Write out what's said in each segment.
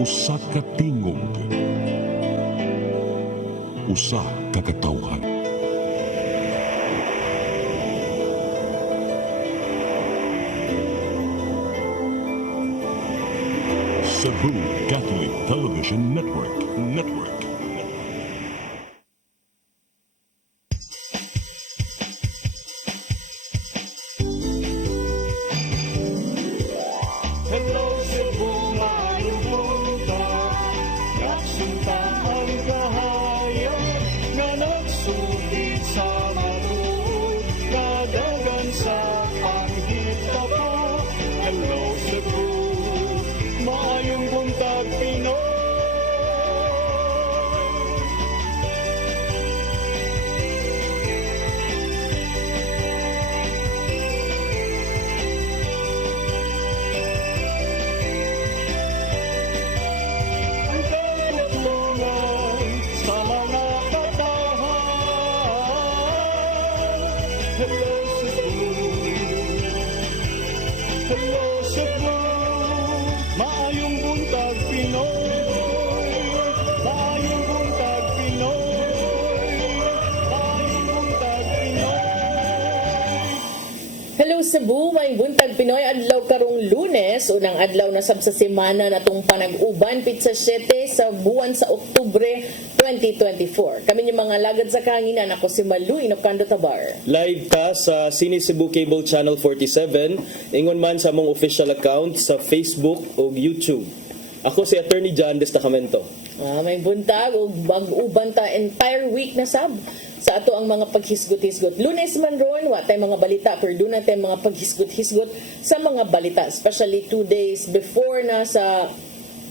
Usa ka tingog, usa ka katawhan. Cebu Catholic Television Network. Hello Cebu, maayong buntag. Nagsunta ang kahayan nga nagsulit sa matuod, nadagan sa panghitabo. Hello Cebu, maayong buntag Pinoy. Ang katutulungan sa mga katawhan. Hello Cebu, hello Cebu, maayong buntag Pinoy, maayong buntag Pinoy, maayong buntag Pinoy. Hello Cebu, may buntag Pinoy adlaw karong Lunes, unang adlaw na sab sa semana natong panag-uban pitsa 7 sa buwan sa Oktubre 2024. Kami yung mga lagad sa kahanginan, ako si Malu Inocando Tabar. Live ka sa Cine Cebu Cable Channel 47, ingon man sa mong official account sa Facebook o YouTube. Ako si Attorney John Destacamento. May buntag o bag-uban ta entire week na sab sa ato ang mga paghisgot-hisgot. Lunes man ron, wa tay mga balita, pero doon natin mga paghisgot-hisgot sa mga balita, especially 2 days before na sa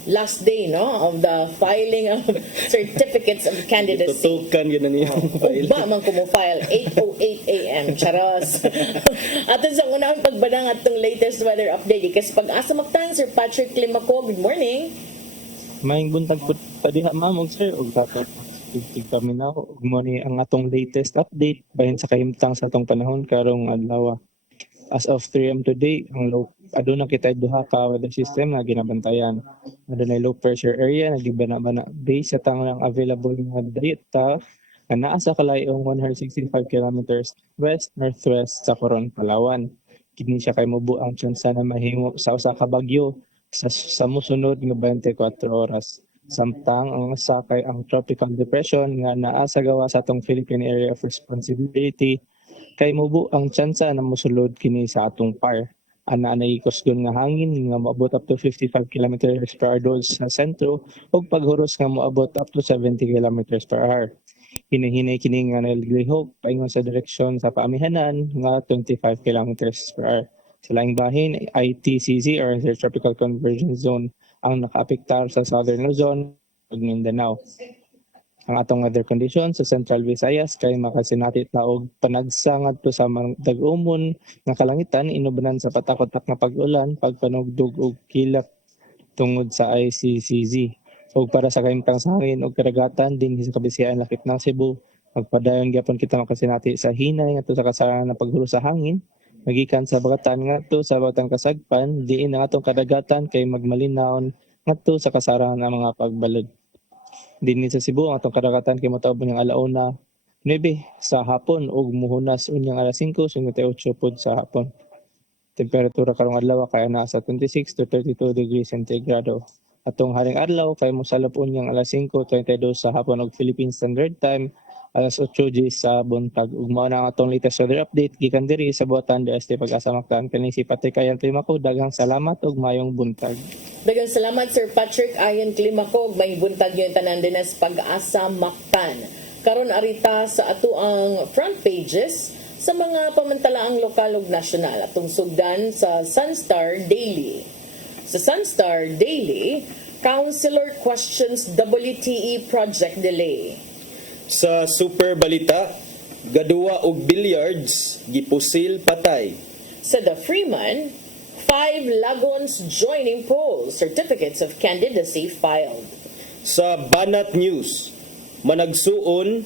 last day no of the filing of certificates of candidacy. Tutukan yun na niyo. Ugba man ko mo file 8:08 a.m. Charos. Aton sa unang pagbadang atong latest weather update kasi pag-asa magtan Sir Patrick Climaco. Good morning. Maing buntag po padiha ma'am og sir og dapat tig kami na ug mo ni ang atong latest update bahin sa kahimtang sa atong panahon karong adlaw. As of 3 am today, ang low aduna kita duha ka weather system nga ginabantayan. Adunay low pressure area nagibana-bana base sa tanang available nga data nga naa sa kalayong 165 kilometers west northwest sa Coron, Palawan. Kini siya kay mobuang tsansa na mahimo sa usa ka bagyo sa mosunod nga 24 oras. Samtang ang sakay ang tropical depression nga naa sa gawa sa atong Philippine Area of Responsibility kay mubo ang tsansa na mosulod kini sa atong par. Ana na kusgon nga hangin nga moabot up to 55 kilometers per hour sa sentro ug paghuros nga moabot up to 70 kilometers per hour. Hinahinay kini nga naglihok paingon sa direksyon sa paamihanan nga 25 kilometers per hour. Sa laing bahin, ITCZ or Tropical Convergence Zone ang nakaapektar sa Southern Luzon ug Mindanao. Ang atong weather condition sa Central Visayas kay makasinati taog panagsa ngadto sa dag-umon nga kalangitan inubanan sa patakot-tak nga pag-ulan, pagpanugdog ug kilap tungod sa ICCZ. Ug para sa kahimtang sa hangin ug karagatan dinhi sa kabisihan lakip ng Cebu, magpadayon gyapon kita makasinati sa hinay ngadto sa kasarangan ng paghuros sa hangin magikan sa bagatan ngadto sa batang kasagpan diin ang atong kadagatan kay magmalinawon ngadto sa kasarangan ng mga pagbalod. Dinhi sa Cebu ang atong kadagatan kay motaob ng alauna 9 sa hapon ug muhunas unyang alas 5:58 pod sa hapon. Temperatura karong adlaw kay naa sa 26 to 32 degrees centigrado. Atong haring adlaw kay mosalop unyang alas 5:22 sa hapon og Philippine Standard Time, alas 8 sa buntag. Ug mao na ang atong latest weather update gikan diri sa buhatan DST Pag-asa Mactan kani si Patrick Ayan Climaco. Daghang salamat ug mayong buntag. Daghang salamat Sir Patrick Ayan Climaco. May buntag yung tanan din sa Pag-asa Mactan. Karon arita sa ato ang front pages sa mga pamantalaang lokal ug nasyonal atong sugdan sa Sunstar Daily. Sa Sunstar Daily, Councilor questions WTE project delay. Sa Super Balita, gaduwa og billiards gipusil patay. Sa The Freeman, 5 Lagons joining polls, certificates of candidacy filed. Sa Banat News, managsuon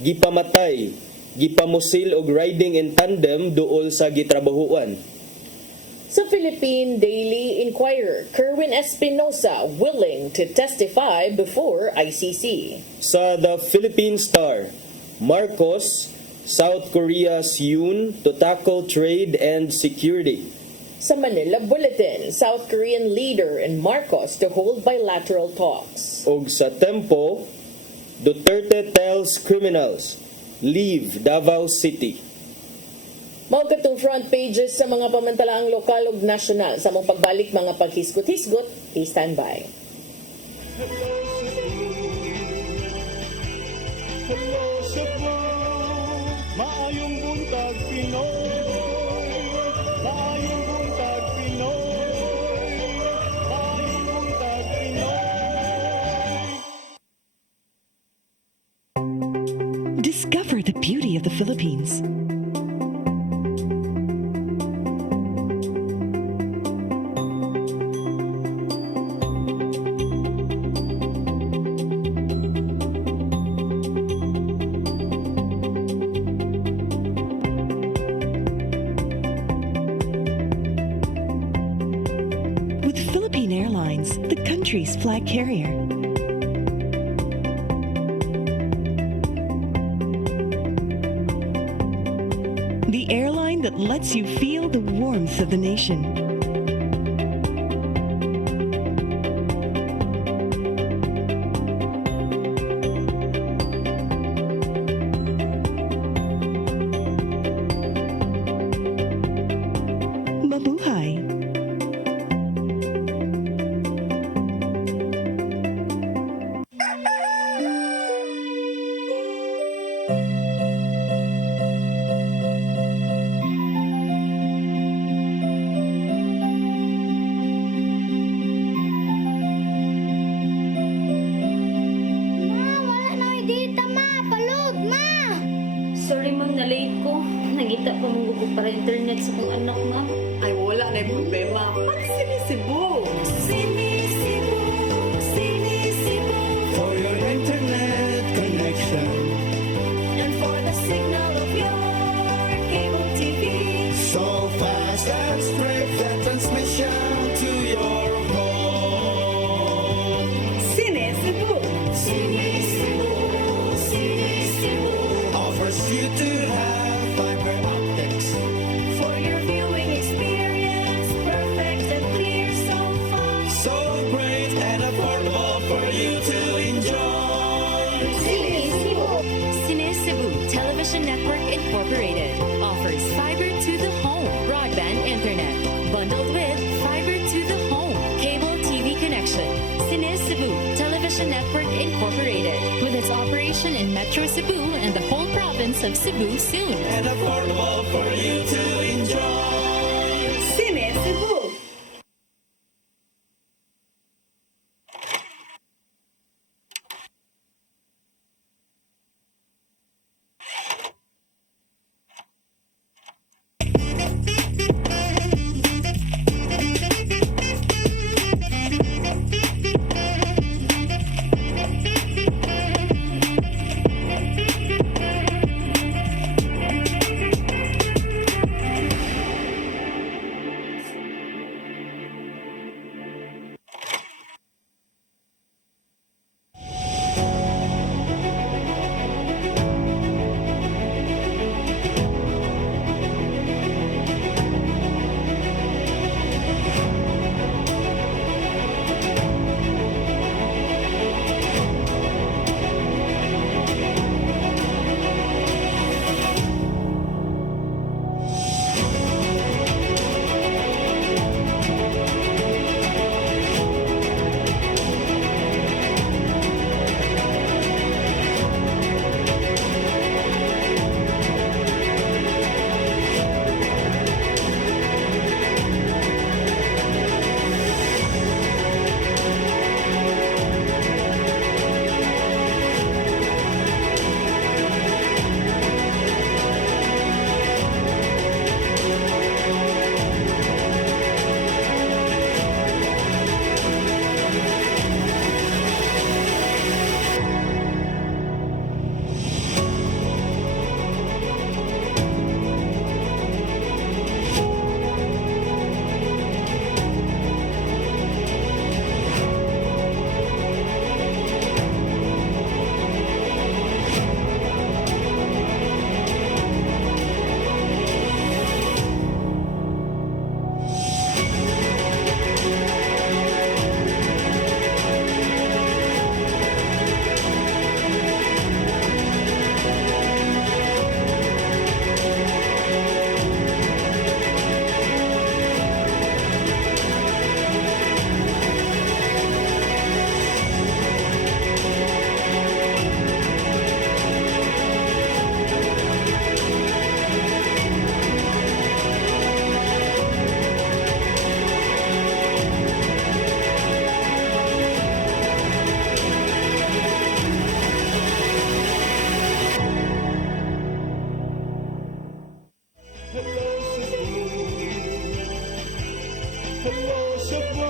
gipamatay, gipamusil og riding in tandem duol sa gitrabahuan. Sa Philippine Daily Inquirer, Kerwin Espinosa willing to testify before ICC. Sa The Philippine Star, Marcos, South Korea's Yoon to tackle trade and security. Sa Manila Bulletin, South Korean leader and Marcos to hold bilateral talks. Og sa Tempo, Duterte tells criminals, leave Davao City. Mao katong front pages sa mga pamantalaang lokal ug nasyonal sa mong pagbalik mga paghisgot-hisgot, i-standby. Hello Cebu, maayong buntag Pinoy. Maayong buntag Pinoy. Maayong buntag Pinoy. Discover the beauty of the Philippines. With Philippine Airlines, the country's flag carrier. The airline that lets you feel the warmth of the nation. Mabuhay! Ma, wala na dita, ma. Palod, ma. Sorry ma'am, na late ko. Nangita pa mong ko para internet sa kong anak ma'am. Ay, wala na yung problema. Pag-sinisibo. For your internet connection. And for the signal of your cable TV. So fast and straight that transmission to your home. Sinisibo. Sinisibo. Offers you to have fiber optics. For your viewing experience, perfect and clear so far. So great and affordable for you to enjoy. Sinisibo. Cine Cebu Television Network Incorporated offers fiber to the home broadband internet bundled with fiber to the home cable TV connection. Cine Cebu Television Network Incorporated with its operation in Metro Cebu and the whole province of Cebu soon. And affordable for you to enjoy. Sinisibo. Cebu,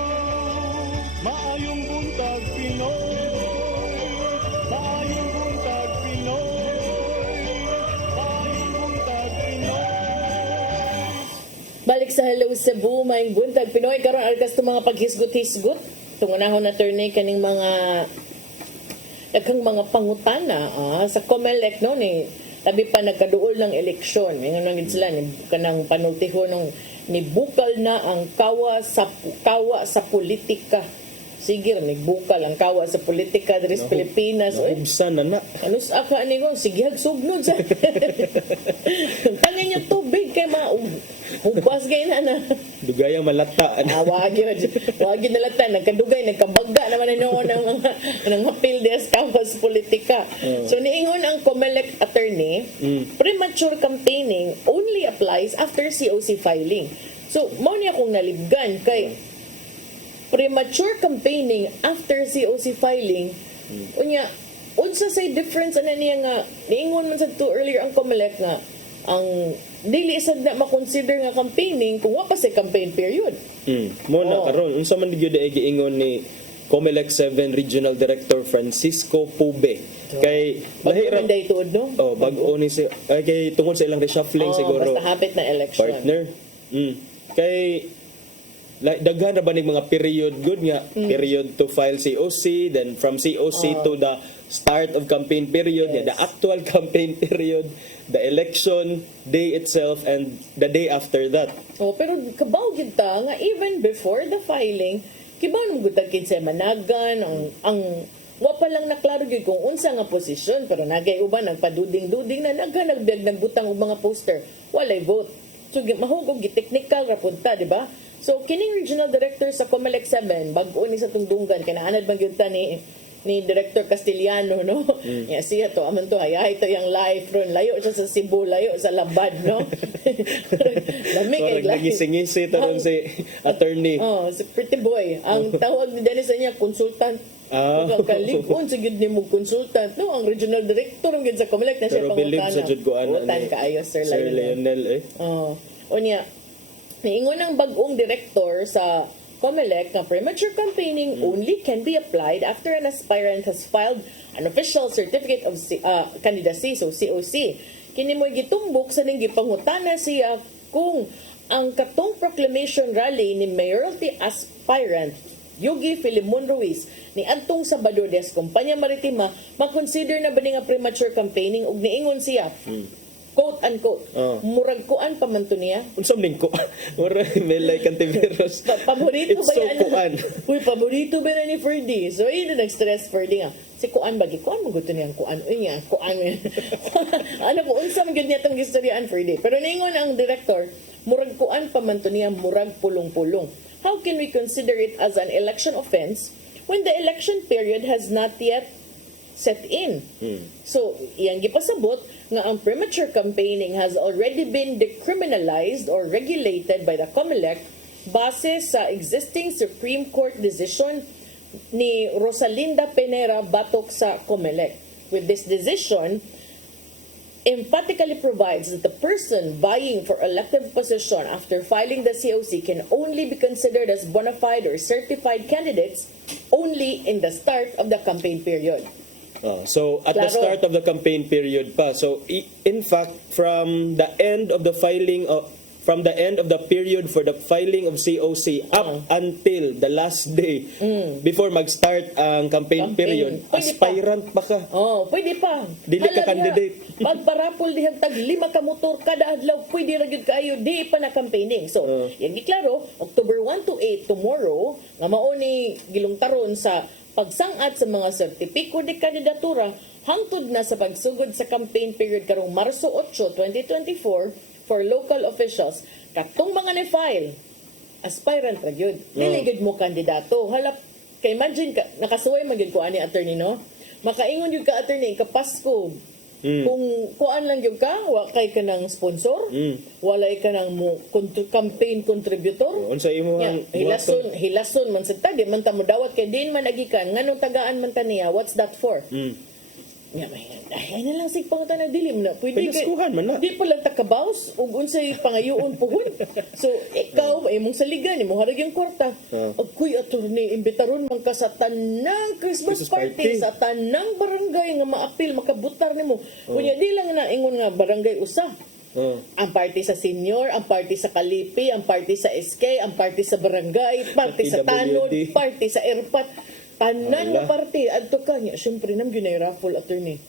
maayong buntag Pinoy, maayong buntag Pinoy, maayong buntag Pinoy. Balik sa Hello Cebu, may buntag Pinoy karon arkas to mga paghisgot-hisgot. Tungunahon na attorney kaning mga daghang mga pangutana sa COMELEC no ni tabi pa nagkaduol ng eleksyon. Ngayon lang sila ni kanang panultiho nung nibukal na ang kawa sa politika. Sige, nagbukal ang kawa sa politika diri sa Pilipinas. Oy, Nahubsan na na. ano sa aka ni ko sige sugnod sa tangin niya tubig kay hubas kay na. Dugaya malata. Wag yun nalata, nagkadugay, nagkabaga naman na noon ng appeal des kawas politika. So niingon ang COMELEC attorney, premature campaigning only applies after COC filing. So mao niya kung nalibgan kay premature campaigning after COC filing, unya unsa say difference ana niya nga niingon man sad to earlier ang COMELEC nga ang dili sad na makonsider nga campaigning kung wa pa sa campaign period. Mo na karon unsa man gyud ay giingon ni COMELEC 7 Regional Director Francisco Pube. Kay Mahirap day tuod no? bag-o ni si kay tungod sa ilang reshuffling siguro. Basta hapit na election. Partner. Kay daghan na ba ning mga period good nga period to file COC, then from COC to the start of campaign period, the actual campaign period, the election day itself, and the day after that. Pero kabaw gid ta nga even before the filing, kibaw nung gutag kinsay managan ang wa pa lang naklaro gyud kung unsa nga posisyon, pero nagay uban nagpaduding-duding na nagbiag nagbutang og mga poster, walay vote. So mahugog gi-technical ra punta, di ba? So kining regional director sa COMELEC 7 bag-o ni sa tungdunggan kanaanad man gyud ta ni Director Castellano, no? Siya to, aman to, hayay to yung live ron. Layo siya sa Cebu, layo sa Labad, no? Lamig ay live. Nagisi-ngisi to ron si attorney. Si Pretty Boy. Ang tawag ni Dennis niya, consultant. Kalikon, sigid ni mo consultant. No, ang regional director, ang sa COMELEC na siya Pero pangutana. believe sa jud ko ana Utan kaayo, Sir Lionel. O niya, niingon ang bagong director sa COMELEC na premature campaigning only can be applied after an aspirant has filed an official certificate of candidacy, so COC. Kini mo gitumbok sa ning gipangutana siya kung ang katong proclamation rally ni mayoralty aspirant Yugi Filimon Ruiz ni Antong Sabado des Kompanya Maritima makonsider na ba ni nga premature campaigning ug niingon siya quote unquote murag kuan pa man to niya Unsam ning ko? Murag may like antivirus. paborito It's ba so yan? kuan. Uy, paborito ba na ni Ferdy? So, yun na nag-stress Ferdy nga. Si kuan bagi, kuan mo gusto niyang kuan. Uy nga, kuan. Ano ko, unsa man gyud niya itong gistoryaan Ferdy. Pero ningon ang director, murag kuan pa man to niya, murag pulong-pulong. How can we consider it as an election offense when the election period has not yet set in? So, iyang gipasabot nga ang premature campaigning has already been decriminalized or regulated by the COMELEC base sa existing Supreme Court decision ni Rosalinda Penera batok sa COMELEC. With this decision, emphatically provides that the person vying for elective position after filing the COC can only be considered as bona fide or certified candidates only in the start of the campaign period. So at the Klaro. start of the campaign period pa. So in fact from the end of the filing from the end of the period for the filing of COC up until the last day before mag-start ang campaign period, Pwede aspirant pa ka. Pwede pa. Dili ka Hala candidate. niya, pagparapol dihang tag 5 ka motor kada adlaw, pwede ra gyud kaayo di pa na campaigning. So, yan giklaro, October 1 to 8 tomorrow, nga mao ni gilungtaron sa pagsangat sa mga sertipiko de kandidatura hangtod na sa pagsugod sa campaign period karong Marso 8, 2024 for local officials. Katong mga ni-file, aspirant ra gyud. Dili gyud mo kandidato. Halap, kay imagine ka, nakasuway man gyud ko ani attorney no? Makaingon gyud ka attorney kapasko. Kung kuan lang gyud ka, wa kay ka ng sponsor, walay ka ng campaign contributor. Unsa imo ang Hilason man sa tagi man ta mo dawat kay din man agikan nganong tagaan man ta niya, what's that for? Nga may ay na lang sig pangutana dili mo na pwede Pinaskuhan man na. di pa lang takabaws ug unsay pangayoon puhon. So ikaw imong saligan imong harag yung kwarta. Kuy attorney imbitaron man ka sa tanang Christmas Christmas party party. sa tanang barangay nga maapil makabutar nimo. Kunya di lang na ingon nga barangay usa. Ang party sa senior, ang party sa Kalipi, ang party sa SK, ang party sa barangay, party sa Tanod, PWD. party sa Erpat. Tanan nga party. Adto ka niya. Siyempre, nam yun ay raffle attorney.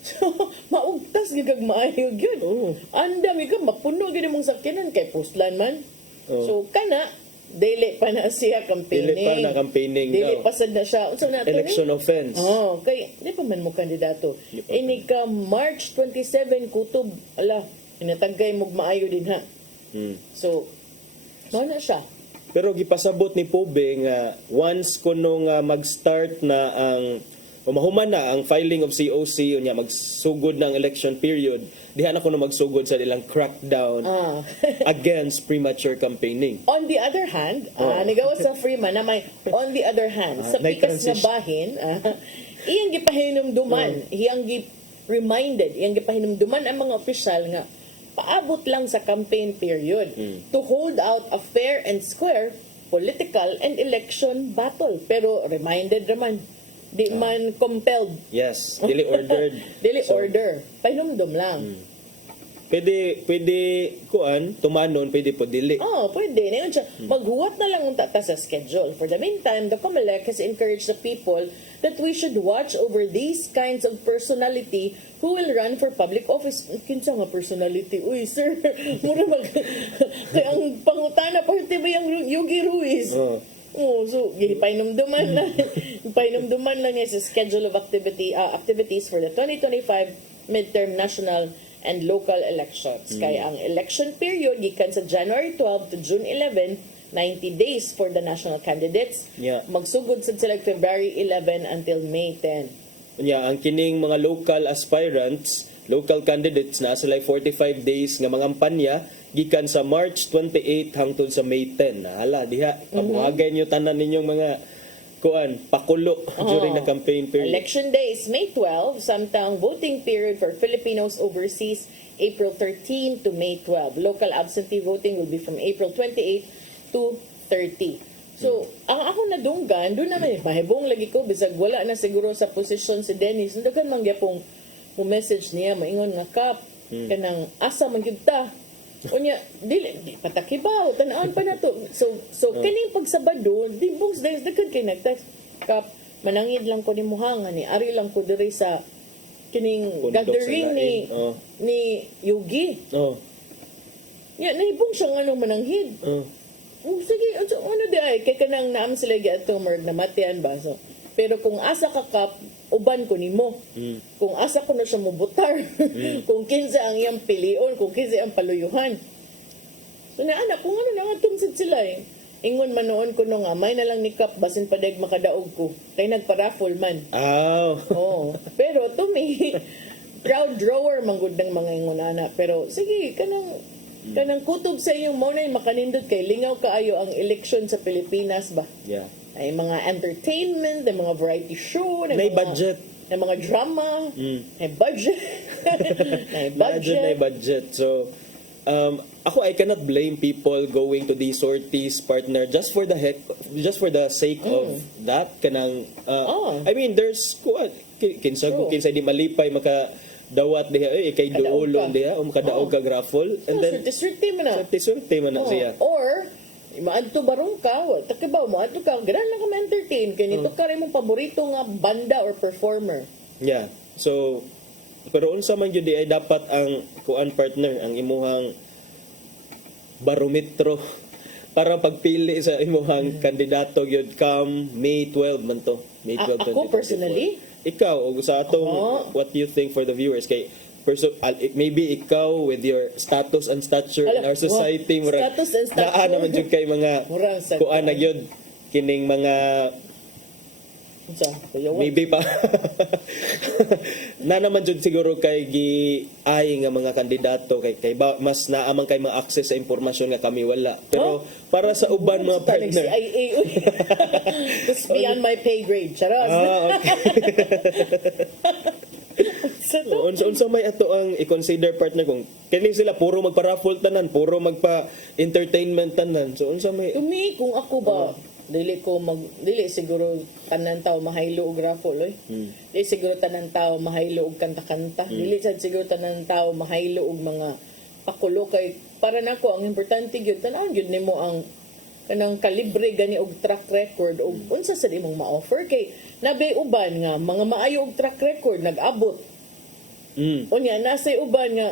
So, maugtas gigag maayo yun. Andam ka, mapuno gini mong sakyanan kay postlan man. So, kana, dili pa na siya campaigning. Dili pa na campaigning Dili daw. pa sad na siya. Unsa na attorney? Election offense. Oh, kay di pa man mo kandidato. Di pa Ini ka March 27 kutob. Ala, inatagay mo maayo din ha. So, mao na siya. Pero gipasabot ni Pobe nga once kuno nga mag-start na ang mahuman na ang filing of COC unya magsugod na ang election period, diha na kuno magsugod sa ilang crackdown against premature campaigning. On the other hand, nigawas sa Freeman na may on the other hand, sa may pikas nga transition. bahin, iyang gipahinumduman, iyang reminded, iyang gipahinumduman ang mga opisyal nga paabot lang sa campaign period to hold out a fair and square political and election battle. Pero reminded naman, di man compelled. Yes, dili ordered. Dili So, order. Pahinumdum lang. Pwede kuan tumanon, pwede po dili. Oh, pwede. Ngayon siya, maghuwat na lang unta ta sa schedule. For the meantime, the COMELEC has encouraged the people that we should watch over these kinds of personality who will run for public office. Kinsa nga personality? Uy, sir, mura mag... Kaya ang pangutana, parte ba yung Yogi Ruiz? So, painumduman lang. Painumduman lang niya sa schedule of activities for the 2025 midterm national and local elections. Kaya ang election period gikan sa January 12 to June 11, 90 days for the national candidates. Yeah. Magsugod sad sila February 11 until May 10. Unya, ang kining mga local aspirants, local candidates na sila 45 days nga mangampanya gikan sa March 28 hangtod sa May 10. Hala, diha pabuhagay niyo tanan ninyong mga kuan pakulo during the campaign period. Election day is May 12, samtang voting period for Filipinos overseas April 13 to May 12. Local absentee voting will be from April 28 to 30. So, ang ako nadunggan, doon naman, mahibong lagi ko, bisag wala na siguro sa posisyon si Dennis. Nandagan man gyapong mo message niya, maingon nga kap, kanang asa man gyud ta. Unya, di patakibaw, tanaan pa na to. So kining pagsabado, di bungs dahil daghan kay nagtext, kap, manangid lang ko ni Muhanga ni Ari lang ko diri sa kining Pundok gathering sa lain. ni Yogi. Ya, nahibong siya nga nung mananghid. Sige, ano di ay, kaya kanang naam sila gatong merg na matian ba? So, pero kung asa ka kap, uban ko nimo. Kung asa ko na siya mubutar. Kung kinsa ang iyang pilion, kung kinsa ang paluyuhan. So na anak, kung ano na nga tumsid sila eh. Ingon man noon ko nung amay na lang ni Kap, basin pa dahil makadaog ko. Kaya nagpa-raffle man. Oo. Pero to me, crowd drawer manggod ng mga ingon ana. Pero sige, kanang kutob sa inyong mo na makanindot kay lingaw kaayo ang eleksyon sa Pilipinas ba? Yeah. Ay mga entertainment, ay mga variety show, ay May mga, budget. ay mga drama, ay budget. Ay budget. budget. So, ako, I cannot blame people going to these sorties, partner, just for the sake of that. Kanang, I mean, there's, kinsa di malipay, dawat diha kay duolon diha makadaog ka raffle and then Swerte man na. swerte man na siya. Or maadto barong ka, takibaw mo adto ka, ganahan lang ka ma-entertain kay nito ka rin mong paborito nga banda or performer. Yeah. So pero unsa man gyud ay dapat ang kuan partner ang imuhang barometro para pagpili sa imuhang kandidato gyud come May 12 man to. May 12 Ako 2024. personally, Ikaw, o sa atong, what do you think for the viewers? Kay, maybe ikaw with your status and stature in our society, murag, status and stature. naa naman dyan kay mga Murang sa- kuan na yun, kining mga, maybe pa, na naman dyan siguro kay gi-ay nga mga kandidato, kay mas naamang kay mga access sa impormasyon nga kami wala. Pero para sa uban mga partner, It's beyond my pay grade. Charot. okay. to. Unsa may ato ang i-consider partner kung kini sila puro magpa-raffle tanan, puro magpa-entertainment tanan. So unsa may To me, kung ako ba, dili siguro tanan tao mahaylo og raffle, oy. Dili siguro tanan tao mahaylo og kanta-kanta. Dili sad siguro tanan tao mahaylo og mga pakulo kay para nako ang importante gyud tanan gyud nimo ang kanang kalibre gani og track record og unsa sad imong ma-offer kay nabay uban nga mga maayo og track record nag-abot. Unya nasay uban nga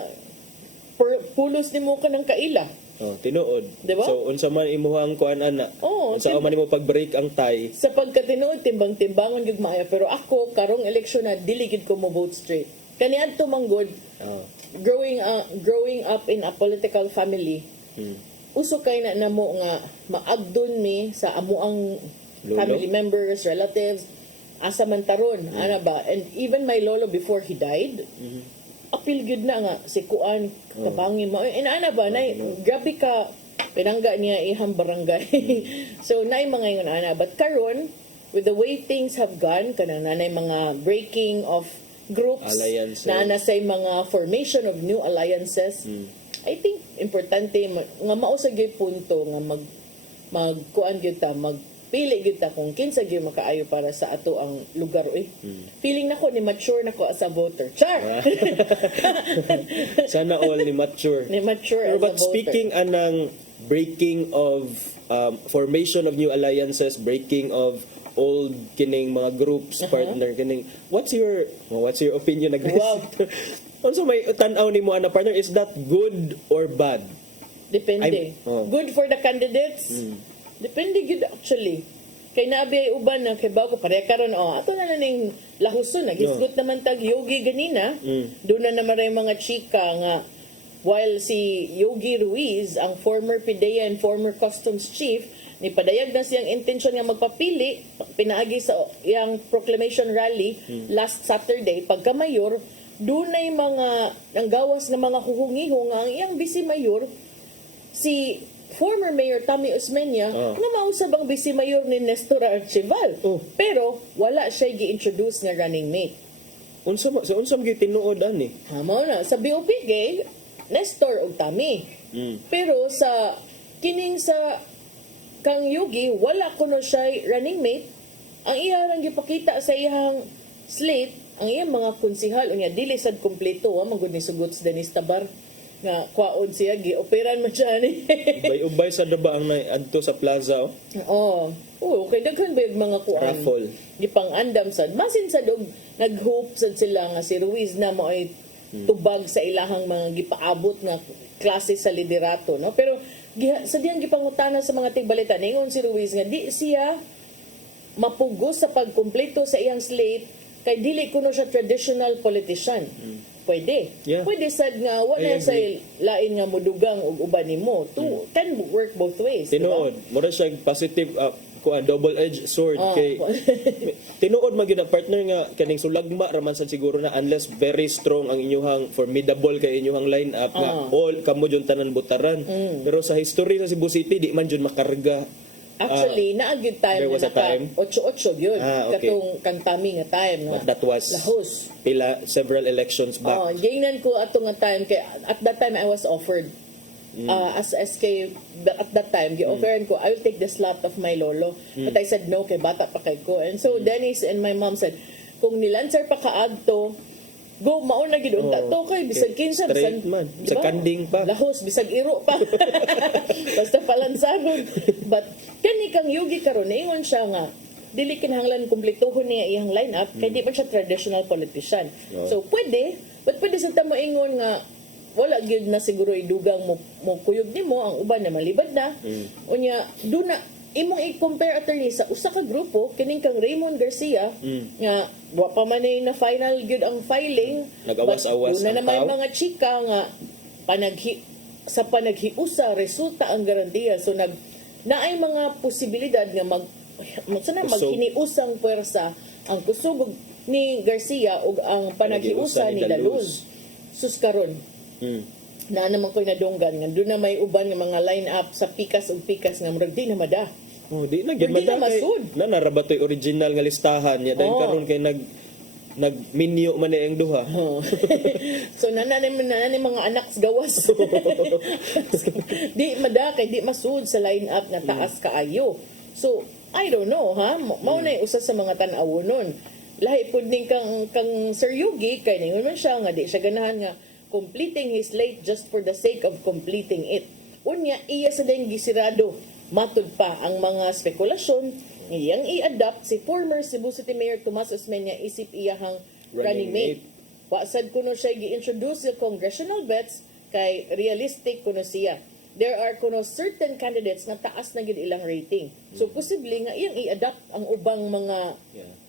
pulos nimo kanang kaila. tinuod. Diba? So unsa man imuhang kuan ana? Oo, unsa man imo pag-break ang tie? Sa pagkatinuod timbang-timbangon gyud maayo pero ako karong eleksyon na dili gid ko mo vote straight. Kaniadto manggod growing up in a political family. Uso kay na namo nga maagdon mi sa amuang Lolo? family members, relatives, asa man taron, ana ba? And even my lolo before he died, apil gyud na nga si kuan kabangi mo. And ana ba nay grabe ka pinangga niya ihang barangay. So nay mga ingon ana, but karon with the way things have gone kanang nanay mga breaking of groups, Alliances. na say mga formation of new alliances. I think importante nga mausa gyud punto nga magkuan gyud ta, magpili gyud ta kung kinsa gyud makaayo para sa ato ang lugar oy. Feeling nako ni mature nako as a voter. Char. Sana all ni mature. Ni mature Pero as a but voter. speaking anang breaking of formation of new alliances, breaking of old kining mga groups, partner kining, what's your opinion na Wow. Also may tan-aw nimo ana partner, is that good or bad? Depende. Good for the candidates. Depende gyud actually. Kay nabi ay uban na kay bago pareha karon ato na ning lahuson nagisgot naman tag Yogi ganina. Doon na naman ray mga chika nga while si Yogi Ruiz ang former PIDEA and former customs chief ni padayag na siyang intensyon nga magpapili pinaagi sa iyang proclamation rally last Saturday pagka mayor dunay mga nanggawas nga mga huhungihong ang iyang vice mayor si former Mayor Tammy Osmeña nga mausab ang vice mayor ni Nestor Archival. Pero wala siya gi-introduce nga running mate. Unsa gyud tinuod ani? Mao na sa BOP gay Nestor ug Tammy. Pero sa kining sa kang Yogi wala kuno siya running mate. Ang iya lang gipakita sa iyang slate ang iyang mga konsihal unya dili sad kompleto magud ni sugot sa Dennis Tabar nga kwaon siya gi-operan man siya ni. Ubay sa daba ang adto sa plaza Okay, daghan ba yung mga kuan? Raffle. Gipang-andam sad. Masin sad og nag-hope sad sila nga si Ruiz na mo ay tubag sa ilahang mga gipaabot nga klase sa liderato, no? Pero sa diyang gipangutana sa mga tigbalita ningon si Ruiz nga di siya mapugos sa pagkumpleto sa iyang slate kay dili kuno siya traditional politician. Pwede. Yeah. Pwede sad nga wala I sa agree. lain nga modugang og uban nimo. Can work both ways. tinuod. Mura siya positive double-edged sword kay tinuod magyud ang partner nga kaning sulagma raman sad siguro na unless very strong ang inyuhang formidable kay inyuhang lineup nga all kamo jud tanan butaran. Pero sa history sa Cebu City di man jud makarga. Actually, naagid time there was na a time? 8-8 yun. Okay. Katong kantami nga time. Nga. That was Lahos. several elections back. Gainan ko ato nga time. Kay at that time, I was offered as SK. At that time, gi-offeran ko, I will take the slot of my lolo. But I said no, kay bata pa kay ko. And so, Dennis and my mom said, kung nilansar pa kaadto, go mauna gid unta to kay bisag kinsa Straight man. Sa kanding pa. lahos bisag iro pa basta palansagon. But kani kang Yogi karon ingon siya nga dili kinahanglan kumpletuhon niya iyang lineup kay di man siya traditional politician. So pwede, but pwede sa tamo ingon nga wala gyud na siguro idugang mo kuyog nimo ang uban na malibad na. Unya do na imong i-compare attorney sa usa ka grupo kining kang Raymond Garcia nga wa pa man na final gyud ang filing. Nag-awas-awas Una ang naman tao. mga chika nga sa panaghiusa resulta ang garantiya. So naay mga posibilidad nga maghiniusang puwersa ang kusog ni Garcia ug ang panaghiusa ni Daluz. Sus karon. Na naman ko'y nadunggan nga doon na may uban nga mga line-up sa pikas ug pikas nga murag di na mada. Di na gyud Di na madakay. masud. Na narabatoy original nga listahan niya dahil karon kay nagminyo man ang duha. Oh. So nanani mga anak sa gawas. Di madakay, di masud sa lineup nga taas kaayo. So I don't know ha. Mao na usa sa mga tan-aw nun. Lahi pud ning kang Sir Yugi kay ningon man siya nga di siya ganahan nga completing his slate just for the sake of completing it. Unya iya sa ding gisirado matud pa ang mga spekulasyon iyang i-adapt si former Cebu City Mayor Tomas Osmeña isip iyahang running mate. Wasad kuno siya gi-introduce sa congressional bets kay realistic kuno siya. There are kuno certain candidates na taas na gid ilang rating. So posible nga iyang i-adapt ang ubang mga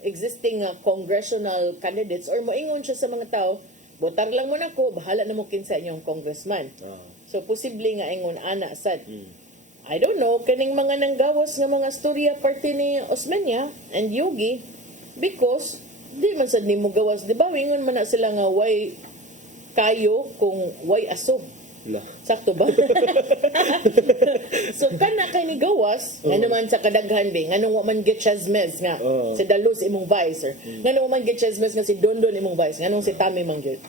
existing congressional candidates or moingon siya sa mga tao, botar lang mo nako, bahala na mo kinsa inyong congressman. So posible nga ingon ana sad. I don't know, kaning mga nanggawas nga mga storya parte ni Osmeña and Yugi because di man sad nimo gawas, di ba? Ingon man na sila nga way kayo kung way aso. La. Sakto ba? So kana kay ni gawas, nga naman sa kadaghan be, nganong wa man get Chazmez nga si Dalos imong vice, nganong wa man get Chazmez nga si Dondon imong vice, nganong si Tami man get.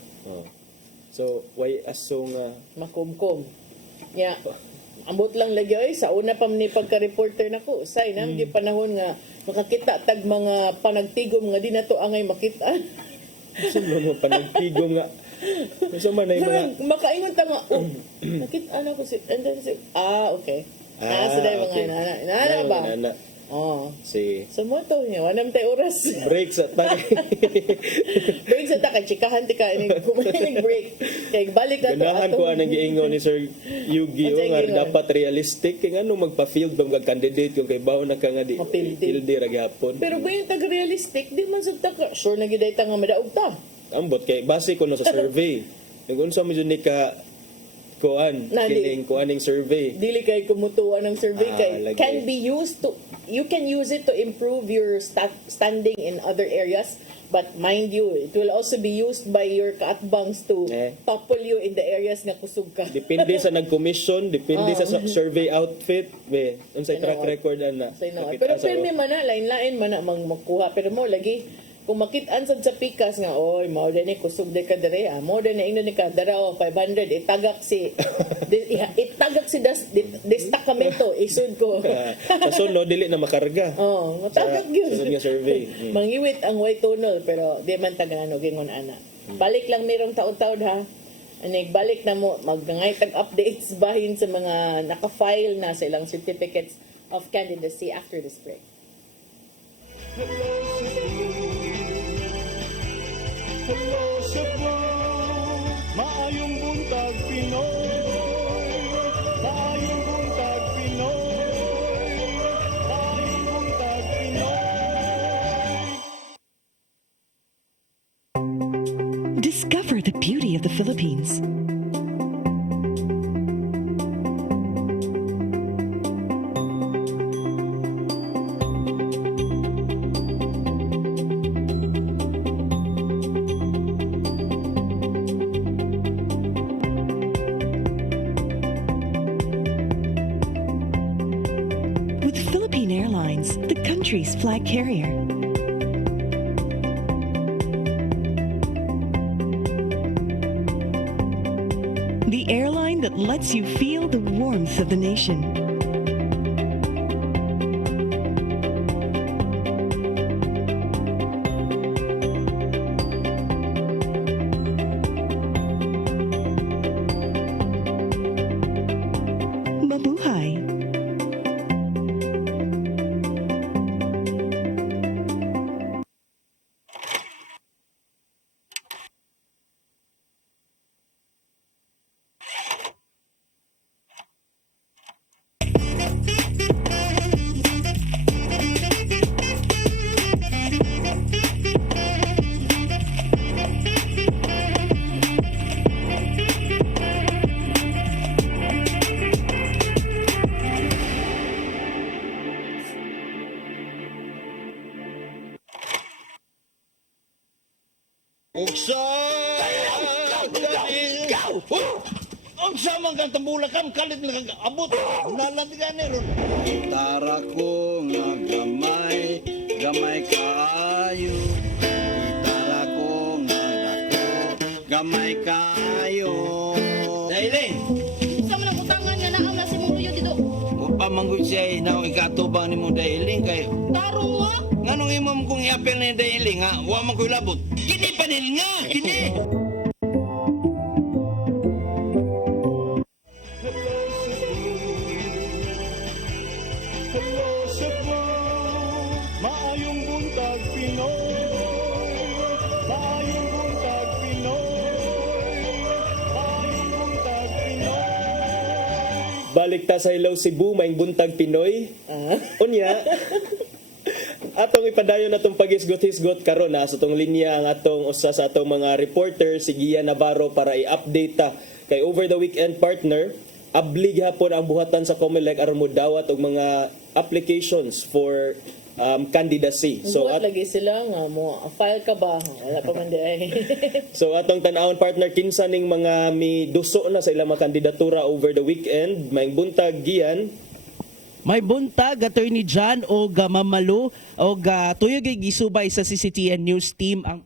So way aso nga Makumkum. Yeah. Ambot lang lagi oy sa una pa ni pagka-reporter nako. Usay na di panahon nga makakita tag mga panagtigom nga di na to angay makita. so mo panagtigom nga. So man ay mga makaingon ta nga nakita na ko si and then si okay. Sa day mga okay. nana ba? Nana. Oh. Si So mo to niya, wanam tay oras. break sa tag. Break sa ta kay chikahan ti ka ini kumain break. Kay balik na to Ganahan ko anang giingon ni Sir Yugi Ano nga giingon? dapat realistic kay ngano magpa-field ba mga candidate yung kay bawo na ka nga di Mapildi. pildi ra gyapon. Pero ba yung tag-realistic, di man sa taka. Sure na giday ta nga madaog ta. Ambot kay base ko no sa survey. Nag-unsa mo ni ka kuan Nali. kining kuaning survey. Dili kay kumutuan ng survey kay lagi. can be used to, you can use it to improve your standing in other areas, but mind you, it will also be used by your kaatbangs to topple you in the areas nga kusog ka. Depende sa nag-commission, depende sa survey outfit, be unsay track record ana. Say no. Pero pirmi man na, lain-lain man na makuha. Pero mo lagi, kung makit-an sad sa pikas nga, oy, mao din ni kusog de ka dire, mo din ni ni ka dara 500 itagak si itagak si destacamento isud ko. Sa sunod dili na makarga. Oh, matagak gyud. Sunod nga survey. Mangiwit ang white tunnel pero di man tagano gingon ana. Balik lang merong taon-taon ha. Anig balik na mo magnangay tag updates bahin sa mga naka-file na sa ilang certificates of candidacy after this break. Hello Cebu, maayong buntag Pinoy. Maayong buntag Pinoy. Maayong buntag Pinoy. Discover the beauty of the Philippines. With Philippine Airlines, the country's flag carrier. The airline that lets you feel the warmth of the nation. Mabuhay. Ang samang kang tambulakan, kalit na kang abot. Nalantigan ron. Gitara ko nga gamay, gamay kaayo. Gitara matubang ni mo dailing kay tarong nga. Nganong imong kong i-apel ni dailing nga, wa man ko'y labot. Kini panil nga, kini. Hello Cebu, maayong buntag Pinoy. Maayong buntag Pinoy. Maayong buntag Pinoy. Balik ta sa Hello Cebu, maing buntag Pinoy. Unya, atong ipadayon atong pag-isgot-hisgot karon na sa atong linya ang atong usa sa atong mga reporter si Gian Navarro para i-update ta kay over the weekend partner ablig hapon ang buhatan sa COMELEC aron mo dawat og mga applications for candidacy. Buhat lagi sila nga mo file ka ba? Wala pa man di ay. So atong tan-awon partner kinsa ning mga miduso na sa ilang mga kandidatura over the weekend, maing buntag Gian. May buntag, Attorney John o Mamalo o tuyog gisubay sa CCTN News Team ang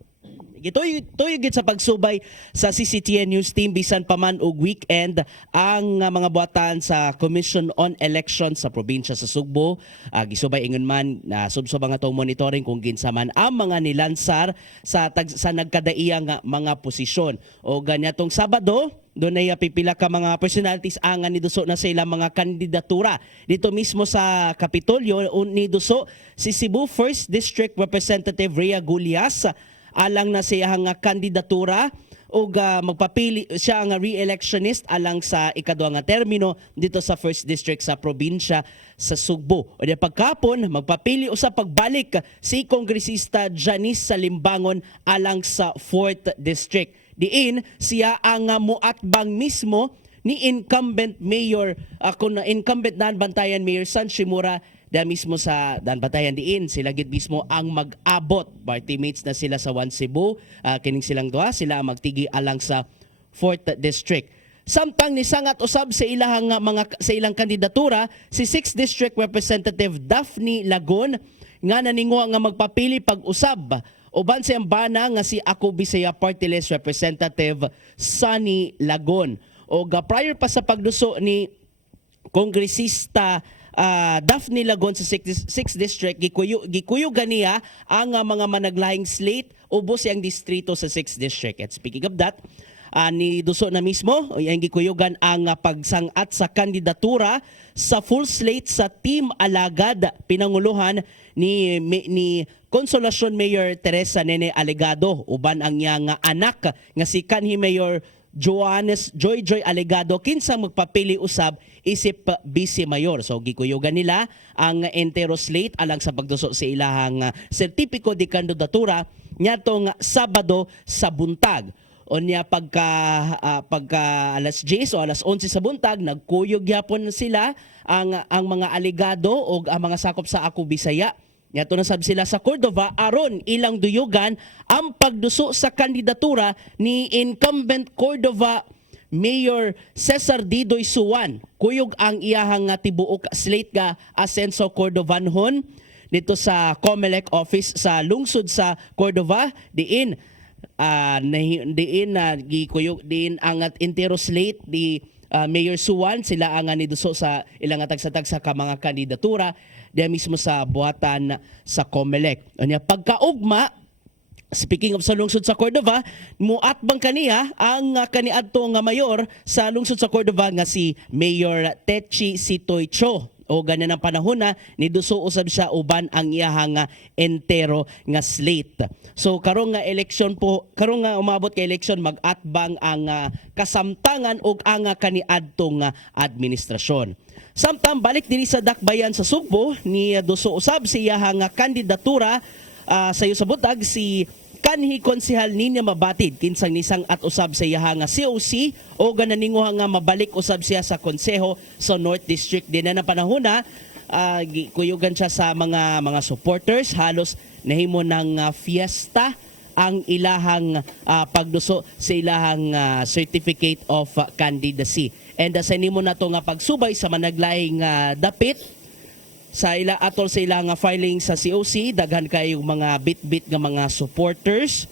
tuyog sa pagsubay sa CCTN News Team bisan pa man og weekend ang mga buhatan sa Commission on Elections sa probinsya sa Sugbo. Gisubay ingon man na subsob ang atong monitoring kung ginsa man ang mga nilansar sa nagkadaiyang mga posisyon. O ganyatong Sabado, doon ay pipila ka mga personalities ang niduso na sa ilang mga kandidatura. Dito mismo sa Kapitolyo, niduso si Cebu 1st District Representative Rhea Gullias alang na siya nga kandidatura o magpapili siya nga re-electionist alang sa ikaduha nga termino dito sa 1st District sa probinsya sa Sugbo. O di pagkapon, magpapili o sa pagbalik si Kongresista Janice Salimbangon alang sa 4th District. Diin siya ang muatbang mismo ni incumbent mayor kung incumbent Dan Bantayan Mayor San Shimura da mismo sa Dan Bantayan diin sila gid mismo ang mag-abot party mates na sila sa One Cebu kining silang duha sila ang magtigi alang sa 4th District. Samtang nisangat usab sa ilang ilang kandidatura si 6th District Representative Daphne Lagon nga naninguha nga magpapili pag-usab uban siyang bana nga si Ako Bisaya Party List Representative Sunny Lagon. O prior pa sa pagduso ni Kongresista Daphne Lagon sa 6th District, gikuyugan niya ang mga managlahing slate ubos siyang distrito sa 6th District. At speaking of that, ni duso na mismo, ang gikuyugan ang pagsangat sa kandidatura sa full slate sa Team Alagad, pinanguluhan ni Consolacion Mayor Teresa Nene Alegado, uban ang iyang anak nga si kanhi Mayor Joy Alegado kinsang magpapili usab isip Vice Mayor. So gikuyugan nila ang entero slate alang sa pagduso sa ilahang sertipiko de kandidatura nyatong Sabado sa buntag. Onya pagka alas 10 o alas 11 sa buntag nagkuyog gyapon sila ang mga alegado o ang mga sakop sa Ako Bisaya. Yato na sab sila sa Cordova aron ilang duyugan ang pagduso sa kandidatura ni incumbent Cordova Mayor Cesar Didoy Suwan. Kuyog ang iyahang tibuok slate ga Asenso Cordovanhon dito sa COMELEC office sa lungsod sa Cordova diin gikuyog din ang entero slate di Mayor Suwan sila ang niduso sa ilang tagsa-tagsa ka mga kandidatura diya mismo sa buhatan sa COMELEC. Anya pagkaugma, speaking of sa lungsod sa Cordova, muatbang kaniya ang kaniadto nga mayor sa lungsod sa Cordova nga si Mayor Techi Sitoy Cho. O ganyan ang panahon na niduso usab siya uban ang iyahang entero nga slate. So karong nga eleksyon po, karong nga umabot kay eleksyon mag-atbang ang kasamtangan ug ang kaniadtong administrasyon. Samtang balik diri sa dakbayan sa Sugbo ni duso usab siya nga kandidatura sa iyo sa butag si kanhi konsehal Ninya Mabatid kinsang nisang at usab sa iya nga COC o gananinguha nga mabalik usab siya sa konseho sa North District din na panahon na kuyugan siya sa mga supporters halos nahimo ng fiesta ang ilahang pagduso sa ilahang certificate of candidacy. And sa nimo na to nga pagsubay sa managlahing dapit sa ila atol sa ilang filing sa COC, daghan kayo mga bit-bit nga mga supporters,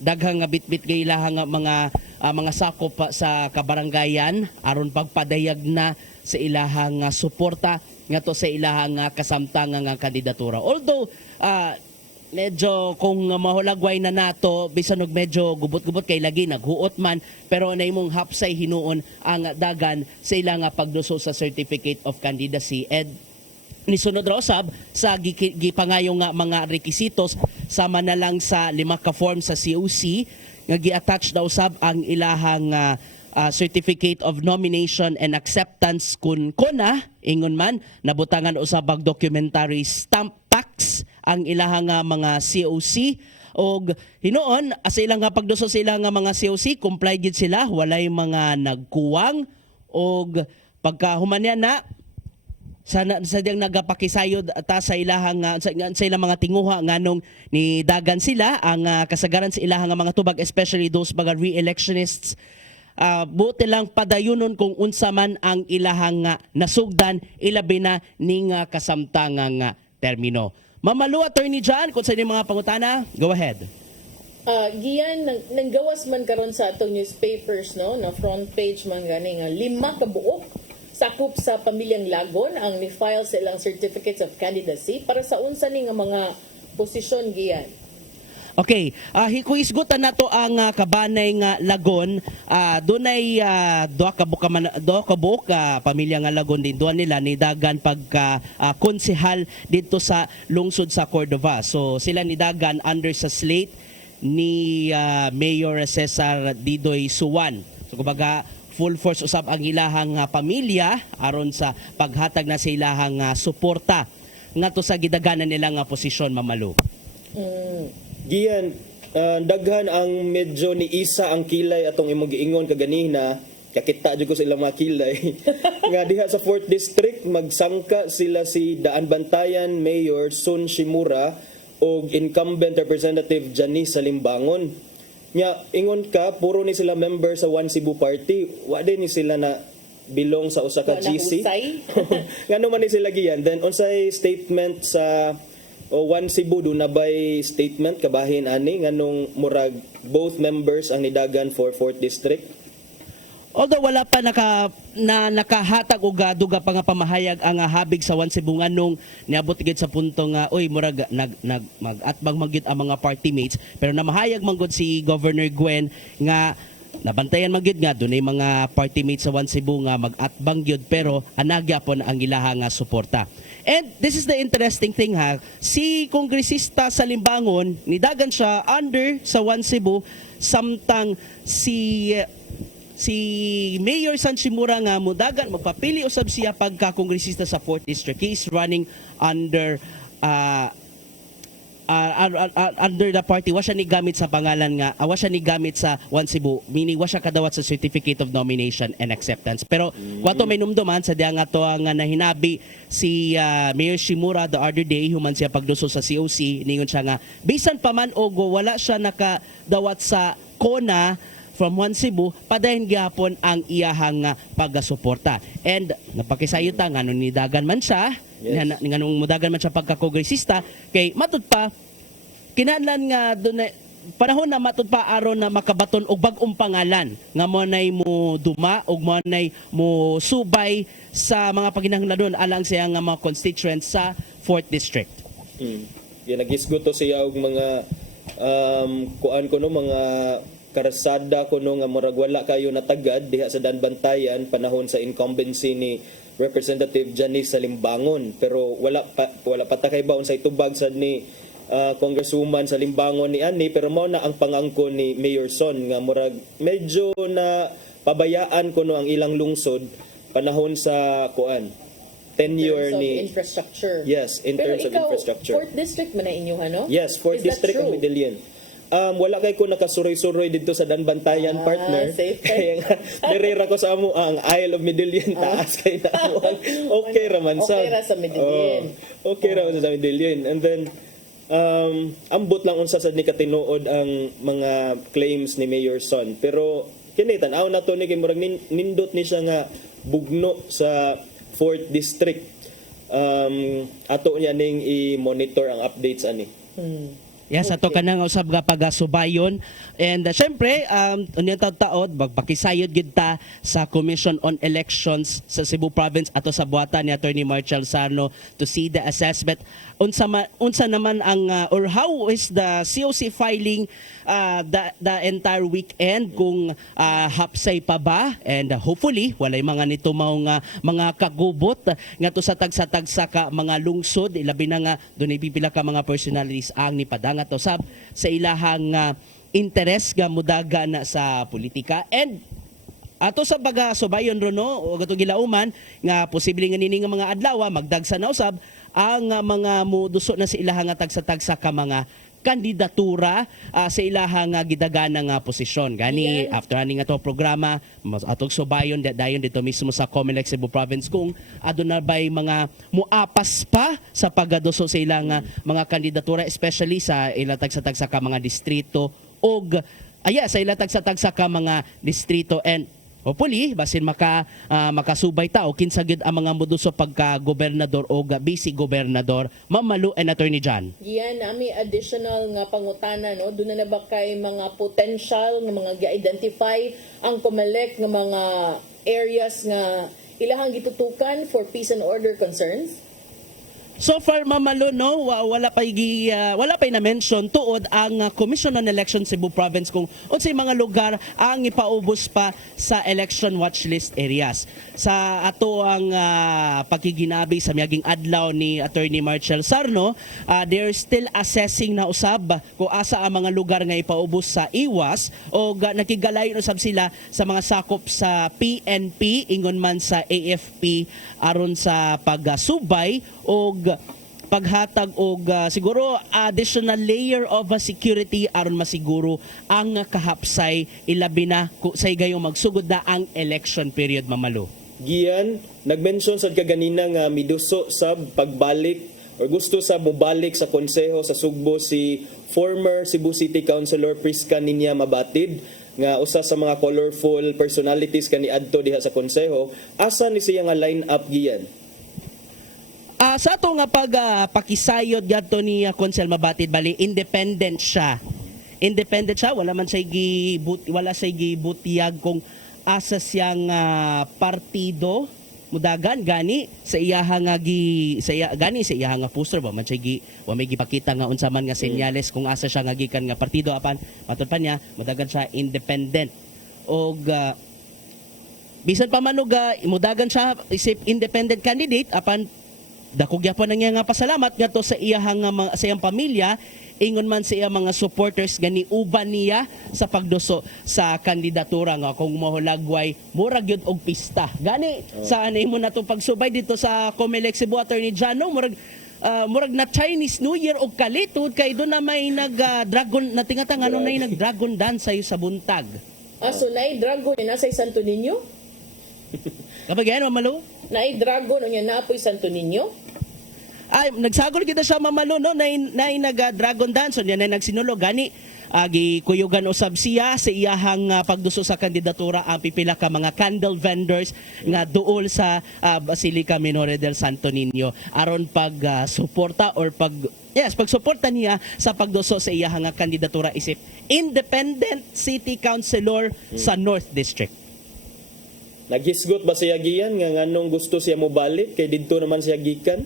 daghang nga bit-bit nga ilahang mga sakop sa kabarangayan aron pagpadayag na sa ilahang suporta nga to sa ilahang kasamtangan nga kandidatura. Although medyo kung mahulagway na nato bisan og medyo gubot-gubot kay lagi naghuot man, pero na imong hapsay hinuon ang dagan sa ilang pagduso sa Certificate of Candidacy. And nisunod ra usab sa gipangayong nga mga rekisitos sama na lang sa 5 ka form sa COC nga gi-attach daw usab ang ilahang Certificate of Nomination and Acceptance kun kona ingon man nabutangan usab ang documentary stamp tax ang ilahang mga COC og hinuon sa ilang pagduso sa ilang mga COC comply gid sila, walay mga nagkuwang og pagkahuman na sa diyang nagapakisayod ta sa ilahang sa ilang mga tinguha nganong ni dagan sila ang kasagaran sa ilahang mga tubag, especially those mga re-electionists. Buti lang padayunon kung unsa man ang ilahang nasugdan ilabi na ning kasamtangang termino. Mamalu, Attorney John, kung sa inyong mga pangutana, go ahead. Giyan, nanggawas man karon sa atong newspapers, no, na front page man gani nga 5 ka buok sakop sa pamilyang Lagon ang ni-file sa ilang certificates of candidacy para sa unsa ni nga mga posisyon giyan. Okay, kung isgutan nato ang kabanay nga Lagon, dunay duha ka buok pamilya nga Lagon din duha nila ni dagan pagka konsehal dito sa lungsod sa Cordova. So sila ni dagan under sa slate ni Mayor Cesar Didoy Suwan. So kumbaga full force usab ang ilahang pamilya aron sa paghatag na sa ilahang suporta ngadto sa gidaganan nila nga posisyon, Mamalu. Giyan, daghan ang medyo ni isa ang kilay atong imong giingon kaganina, kakita jud ko sa ilang mga kilay. Nga diha sa 4th District magsangka sila si Daan Bantayan Mayor Sun Shimura o incumbent Representative Janice Salimbangon. Nya ingon ka puro ni sila member sa One Cebu Party, wa din ni sila na belong sa usa ka GC. Ngano man ni sila giyan. Then unsay statement sa One Cebu do na bay statement kabahin ani nganong murag both members ang nidagan for 4th District? Although wala pa nakahatag og duga pa nga pamahayag ang habig sa One Cebu nganong niabot gid sa punto nga oy murag mag-atbang magyud ang mga party mates, pero namahayag man gud si Governor Gwen nga nabantayan man gyud nga dunay mga party mates sa One Cebu nga mag-atbang gyud pero anagyapon ang ilahang suporta. And this is the interesting thing ha, si Kongresista Salimbangon nidagan siya under sa One Cebu samtang si Mayor Sanshimura nga mudagan magpapili usab siya pagka kongresista sa 4th District. He is running under under the party. Wa siya ni gamit sa pangalan nga, wa siya ni gamit sa One Cebu, meaning wa siya kadawat sa Certificate of Nomination and Acceptance. Pero wato may numduman sa diya nga to nga nahinabi si Mayor Shimura the other day human siya pagduso sa COC, ningon siya nga bisan pa man og wala siya nakadawat sa CONA from One Cebu, padayon gyapon ang iyahang pagasuporta. And napakisayo ta nganong nidagan man siya, nganong mudagan man siya pagka-kongresista, kay matud pa kinahanglan nga dunay panahon na matud pa aron na makabaton og bag-ong pangalan nga mo nay mo duma og mo nay mo subay sa mga paginahanglanon alang siya nga mga constituents sa 4th District. Yan nagisgot to siya og mga kuan ko no mga karasada ko no nga murag wala kayo natagad diha sa Danbantayan panahon sa incumbency ni Representative Janice Salimbangon, pero wala pa ta kay baon sa itubag sad ni Congresswoman Salimbangon ni ani, pero mao na ang pangangkon ni Mayor Son nga murag medyo na pabayaan ko no ang ilang lungsod panahon sa kuan tenure ni infrastructure. Yes, in pero terms of infrastructure. 4th District man na inyo no? Yes, 4th District ang Medellin. Wala kay ko nakasuroy-suroy dito sa Danbantayan, partner. Kaya nga, nirira ko sa amo ang Isle of Medellin, taas kay na amo. Okay raman sa. Okay ra sa Medellin. Okay raman sa Medellin. And then, ambot lang unsa sad ni katinuod ang mga claims ni Mayor Son. Pero, kinitan, aw na to ni kay murag nindot ni siya nga bugno sa 4th District. Ato niya ning i-monitor ang updates ani. Yes, ato ka na nga usab nga pagasubayon. And syempre, unyang taod magpakisayod gid ta sa Commission on Elections sa Cebu Province ato sa buhatan ni Attorney Marcial Sarno to see the assessment. Unsa naman ang or how is the COC filing the entire weekend, kung hapsay pa ba, and hopefully walay mga nito mga kagubot nga to sa tagsa-tagsa ka mga lungsod, ilabi na nga dunay pipila ka mga personalities ang nipadanga to sa ilahang interes nga mudaga na sa politika. And ato sa baga subayon rono o gato gilauman nga posible nga nini nga mga adlaw magdagsa na usab ang mga muduso na sa ilahang tagsa-tagsa ka mga kandidatura sa ilahang gidagana nga posisyon. Gani after ani nga to programa atong subayon dayon dito mismo sa COMELEC Cebu Province kung aduna bay mga muapas pa sa paggaduso sa ilang mga kandidatura, especially sa ilang tagsa-tagsa ka mga distrito og sa ilang tagsa-tagsa ka mga distrito. And hopefully basin makasubay ta o kinsa gid ang mga moduso pagka gobernador o vice gobernador. Ma'am Malu and Attorney John. Yan, nami additional nga pangutana, no? Doon na ba kay mga potential nga mga gi-identify ang COMELEC nga mga areas nga ilahang gitutukan for peace and order concerns? So far, Ma'am Malu, no, wala pa na mention tuod ang Commission on Elections Cebu Province kung unsay mga lugar ang ipaubos pa sa election watch list areas. Sa ato ang pagkiginabi sa miyaging adlaw ni Attorney Marcial Sarno, they're still assessing na usab kung asa ang mga lugar nga ipaubos sa iwas o nakigalayon usab sila sa mga sakop sa PNP ingon man sa AFP aron sa pagsubay og paghatag og siguro additional layer of security aron masiguro ang kahapsay ilabi na sa gayong magsugod na ang election period, Mamalo. Gian, nag-mention sa kaganina nga miduso sa pagbalik or gusto sa mubalik sa konseho sa Sugbo si former Cebu City Councilor Prisca Ninia Mabatid nga usa sa mga colorful personalities kaniadto diha sa konseho. Asa ni siya nga line up, Gian? Sa ato nga pakisayod gadto ni Consel Mabatid, bali independent siya. Independent siya, wala siya gibutiyag kung asa siyang partido mudagan gani sa iyahang nga poster ba man siya wa may gipakita nga unsa man nga senyales kung asa siya nga gikan nga partido apan matud pa niya mudagan siya independent og bisan pa man og mudagan siya isip independent candidate apan dako gyapon na nga pasalamat ngadto sa iyang sa iyang pamilya ingon man sa iyang mga supporters gani uban niya sa pagduso sa kandidatura nga kung mahulagway murag gyud og pista gani sa anay mo natong pagsubay dito sa COMELEC Cebu, Attorney John, no? murag na Chinese New Year og kalitud kay do na may dragon na tingatang ano na yung dragon dance sa buntag. So naay dragon na sa Santo Niño? Kapag yan, Mamalo? Naay dragon unya naapoy Santo Niño? Ay, nagsagol kita siya, Mamalo, no? Na nag-dragon dance, niya na nagsinulo, gani, gikuyugan usab siya sa iyahang pagduso sa kandidatura ang pipila ka mga candle vendors nga duol sa Basilica Minore del Santo Niño aron pag-suporta or pagsuporta niya sa pagduso sa iyahang kandidatura isip independent city councilor sa North District. Naghisgot ba siya, Gian, nga nganong gusto siya mo balik kay didto naman siya gikan?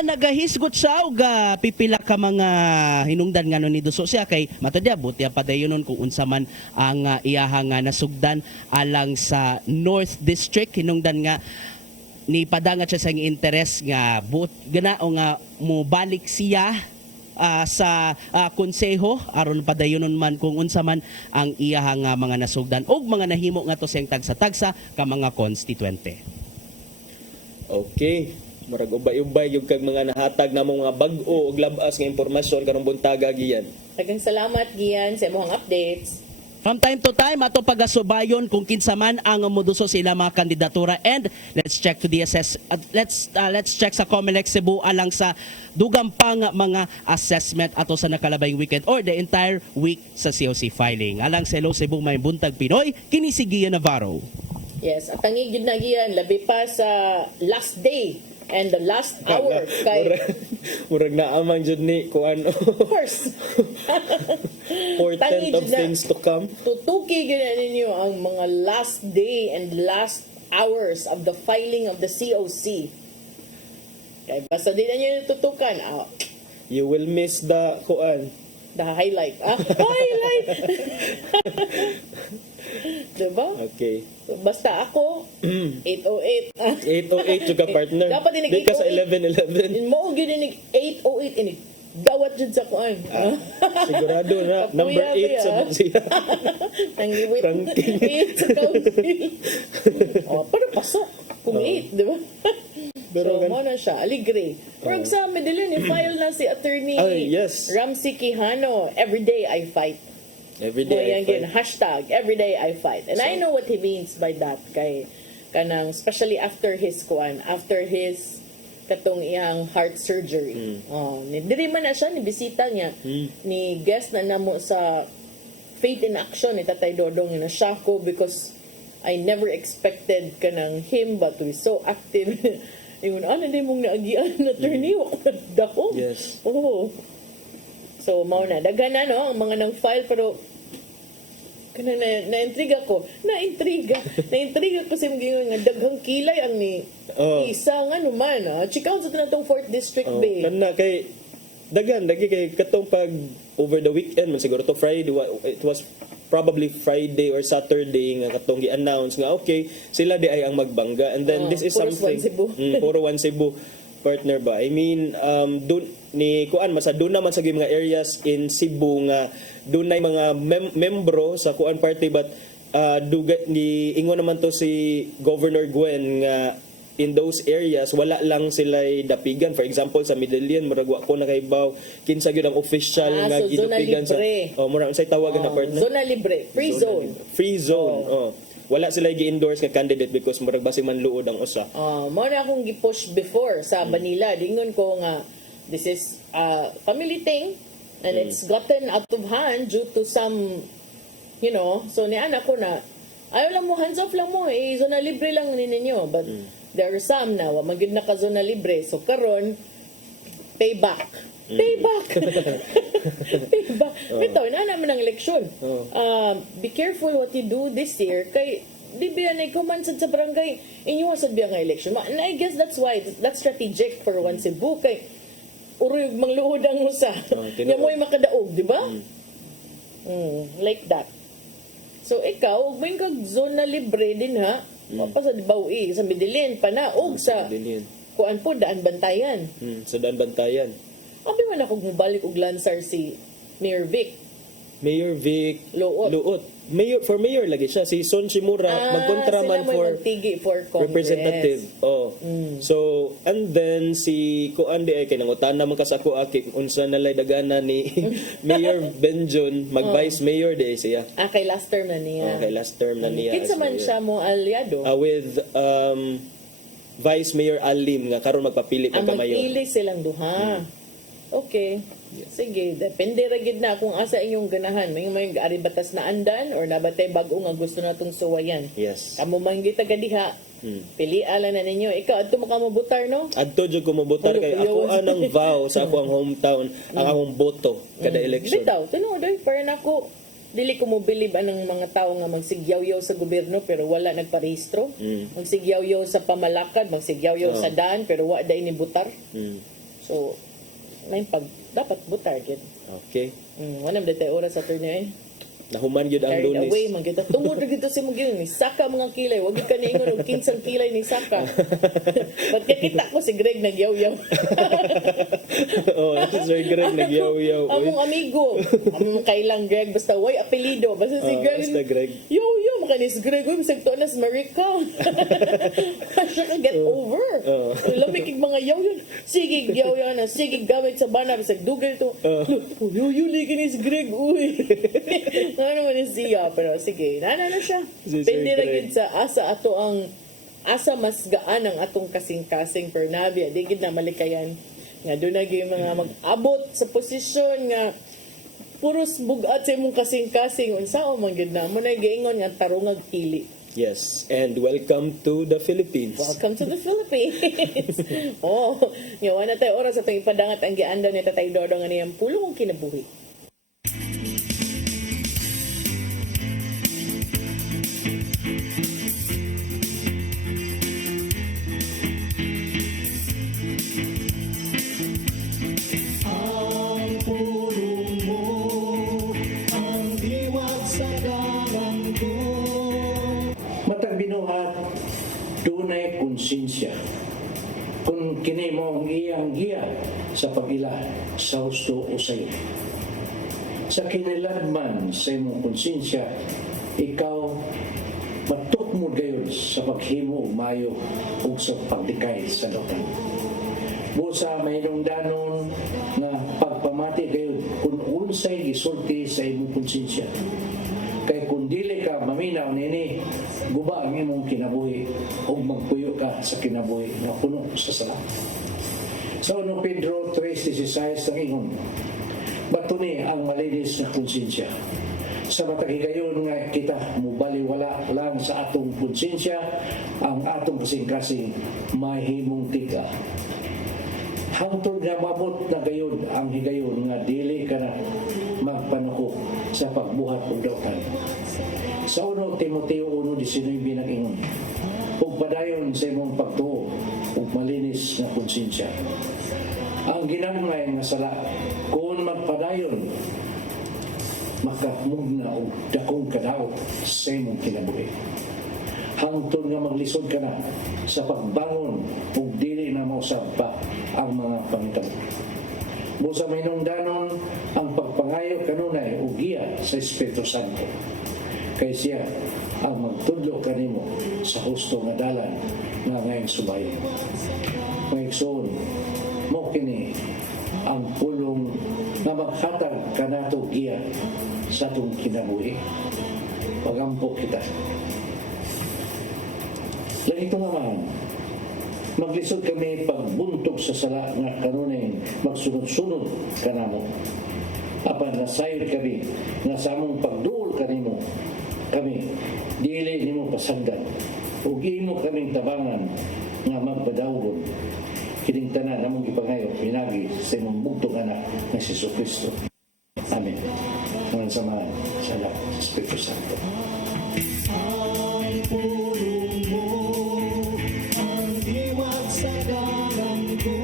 Nagahisgot siya og pipila ka mga hinungdan nga ni duso siya kay matudya buti pa dayon kung unsa man ang iyahang nasugdan alang sa North District hinungdan nga ni padangat siya sa interes nga gana o nga mobalik siya sa konseho aron padayonon man kung unsa man ang iyahang mga nasugdan og mga nahimo nga to siyang tagsa-tagsa ka mga konstituente. Okay. Murag ubay-ubay yung kag mga nahatag na mga bag-o o labas nga impormasyon karong buntaga, Gian. Daghang salamat, Gian, sa imong updates. From time to time ato pagasubayon kung kinsa man ang moduso sila mga kandidatura. And let's check let's check sa COMELEC Cebu alang sa dugang pang mga assessment ato sa nakalabayng weekend or the entire week sa COC filing. Alang sa Hello Cebu may buntag Pinoy, kini si Gian Navarro. Yes, at tangig yun na Gian, labi pa sa last day And the last hour kay Murag naamang jud ni kuan. of course Portent of Tangi na. things to come. tutuki gina ninyo ang mga last day and last hours of the filing of the COC. Kay basta di na nyo tutukan, You will miss the kuan. the highlight. Highlight! Diba? Okay. So, basta ako, 808. 808 juga partner. Dapat dinig Di ka sa 808. 1111. Mo ginig 808 inig dawat jud sa kuan. Sigurado na number 8 sa siya. Nangiwit. Ranking. 8 sa council. Pero pasok. Kung 8, di ba? Pero So, mo na siya. Aligre. For example, Medellin, i-file na si attorney yes. Ramsey Quijano. Everyday I fight. Every day I Again, fight. hashtag everyday I fight. And I know what he means by that. Kay kanang, especially after his katong iyang heart surgery. Diri man na siya, ni bisita niya, ni guest na namo sa Faith in Action ni Tatay Dodong na siya ko because I never expected kanang him but to be so active. Ingon, din mong naagian na attorney, dako. Yes. Oo. So, mao na. Daghan na, no? Ang mga nang file, pero kanang na-intriga ko. Na-intriga ko sa mga nga daghang kilay ang ni isa nga naman. Chikaw sa tanatong 4th District Bay. Kana kay dagi kay katong pag over the weekend man siguro to Friday, it was probably Friday or Saturday nga katong gi-announce nga okay sila di ay ang magbangga, and then this is Puros something One Cebu. puro One Cebu partner ba. I mean dun ni kuan masa dun naman sa mga areas in Cebu nga dunay mga membro sa kuan party, but duga ni ingon naman to si Governor Gwen nga in those areas wala lang sila'y dapigan. For example sa Medellin murag wa ko nakaibaw kinsa gyud ang official nga So zona gidapigan sa libre. murag unsay tawagan na partner. Zona libre. Free zone. Free zone. Wala sila gi-endorse nga candidate because murag basi man luod ang usa. Mo na akong gi-push before sa Manila. Dingon ko nga this is a family thing and it's gotten out of hand due to some so ni anak ko na ayaw lang mo, hands off lang mo, zona libre lang ninyo, but there are some na magid na ka zona libre, so karon payback. Payback. Ito, na naman ang eleksyon. Be careful what you do this year kay di ba na ikumansad sa barangay inyo sad biya nga election. And I guess that's why that's strategic for One Cebu kay uroy mangluhod ang usa. Nya mo'y makadaog, di ba? Like that. So ikaw, ug may kag zona libre din ha. Pa sa Bawi, sa Medellin pa na og sa kuan po daan bantayan. Sa daan bantayan. Abi man ako mubalik og Lansar si Mayor Vic. Mayor Vic Luot. Mayor lagi siya si Son Shimura magkontra man for Congress. representative. So and then si kuan di ay kay nangutana man kasako aki unsa nalay dagana ni Mayor Benjon mag vice mayor di ay siya. Kay last term na niya. Kay last term na niya. Kinsa man siya mo aliado? With Vice Mayor Alim nga karon magpapili pagka mayor. Magpili silang duha. Okay. Sige, depende ra gid na kung asa inyong ganahan. May ari batas na andan or nabatay bag-o nga gusto natong suwayan. Yes. Kamo man gid taga diha. Pili ala na ninyo. Ikaw adto mo ka mobutar no? Adto jud ko mobotar kay ako anang vow sa ako ang hometown ang akong boto kada election. Bitaw, tinuod ay para nako dili ko mo believe anang mga tao nga magsigyaw-yaw sa gobyerno pero wala nagparehistro. Magsigyaw-yaw sa pamalakad, magsigyaw-yaw sa daan pero wa day ni butar. So, may pag dapat butar gid. Okay. Wanam dete oras sa turno Nahuman gyud ang Carried Lunes. away man kita. Tungod ra gid sa mo gyud ni saka mga kilay, wag ka niingon og kinsang kilay ni saka. But kita ko si Greg nagyaw-yaw. Sir Greg nagyaw-yaw. Among amigo. Among kailang Greg basta way apelyido. Basta si Greg. Basta Greg. Yo, makanis Greg. Uy, masagto na sa Marika. Siya ka get over. Lamig kig mga yaw yun. Sige, yaw yan na. Sige, gamit sa bana. Basta dugay to. Yo, ligi ni si Greg. Uy. Ano naman siya. Pero sige, nana na siya. Pindi na gid sa asa mas gaan ang atong kasing-kasing per nabia. Di gid na malikayan. Nga doon na gyud mga mag-abot sa posisyon nga puros bugat sa imong kasing-kasing unsa o man gyud na mo na giingon nga tarungag pili. Yes, and welcome to the Philippines. Welcome to the Philippines. Oh, ngayon na tayo oras atong ipadangat ang giandaw ni Tatay Dodong nga niyang pulong kinabuhi. Ang pulong mo, ang diwat sa dalan ko. Matag binuhat, dunay konsensya. Kung kini mo ang iyang giya sa pag-ila sa husto o sayo. Sa kiniladman sa imong konsensya, ikaw matukmod gayon sa paghimo og mayo o sa pagdikay sa lautan. Busa may danon na pagpamati gayon kung unsay gisulti sa imong konsensya. Kay kung dili ka maminaw nini, guba ang imong kinabuhi o magpuyo ka sa kinabuhi na puno sa sala. Sa 1 Pedro 3:16 ang ingon, batuni ang malinis na konsensya. Sa matagigayon nga kita mubaliwala lang sa atong konsensya, ang atong kasing-kasing mahimong tiga. Hangtod nga mabot na gayon ang higayon nga dili ka na magpanuko sa pagbuhat og dautan. Sa 1 Timoteo 1:19 nag-ingon, ug padayon sa imong pagtuo ug malinis na konsensya. Ang ginagmay nga sala kung magpadayon makamugna og dakong kadaot sa imong kinabuhi. Hangtod nga maglisod ka na sa pagbangon ug dili na mausab pa ang mga pangitabo. Busa mainungdanon ang pagpangayo kanunay o giya sa Espiritu Santo. Kay siya ang magtudlo kanimo sa husto nga dalan nga ngayong subayon. Mga igsoon, mo kini ang pulong nga maghatag kanato giya sa atong kinabuhi. Pagampo kita. Lang ito naman, maglisod kami pagbuntog sa sala nga kanunay magsunod-sunod kanamo. Apan nasayod kami nga sa among pagduol kanimo kami dili nimo pasagdan ug imo kaming tabangan nga magpadawgon kining tanan namong gipangayo pinagi sa imong bugtong anak nga si Jesucristo. Amen. Ngayon samahan sa anak sa Espiritu Santo. Ang pulong mo, ang diwat sa dalan ko.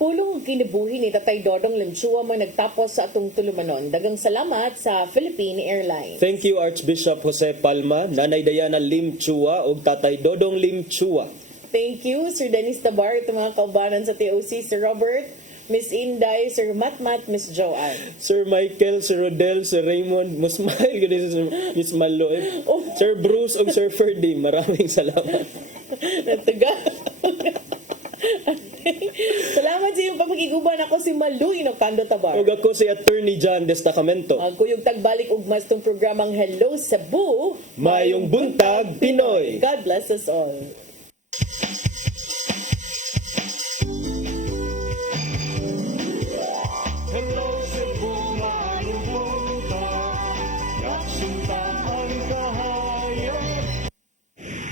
Pulong kinabuhi ni Tatay Dodong Limchua mo nagtapos sa atong tulumanon. Dagang salamat sa Philippine Airlines. Thank you Archbishop Jose Palma, Nanay Diana Limchua ug Tatay Dodong Limchua. Thank you, Sir Dennis Tabar, at mga kaubanan sa TOC, Sir Robert, Miss Inday, Sir Matmat, Miss Joanne. Sir Michael, Sir Rodel, Sir Raymond, mas mahal ko din si Miss Maloy. Sir Bruce ug Sir Ferdy, maraming salamat. Nataga. Salamat sa iyong pagkiguban. Ako si Maluy no Kando Tabar. Ug ako si Attorney John Destacamento. Ang kuyog tagbalik ug mas tong programang Hello Cebu. Mayong buntag Pinoy. God bless us all.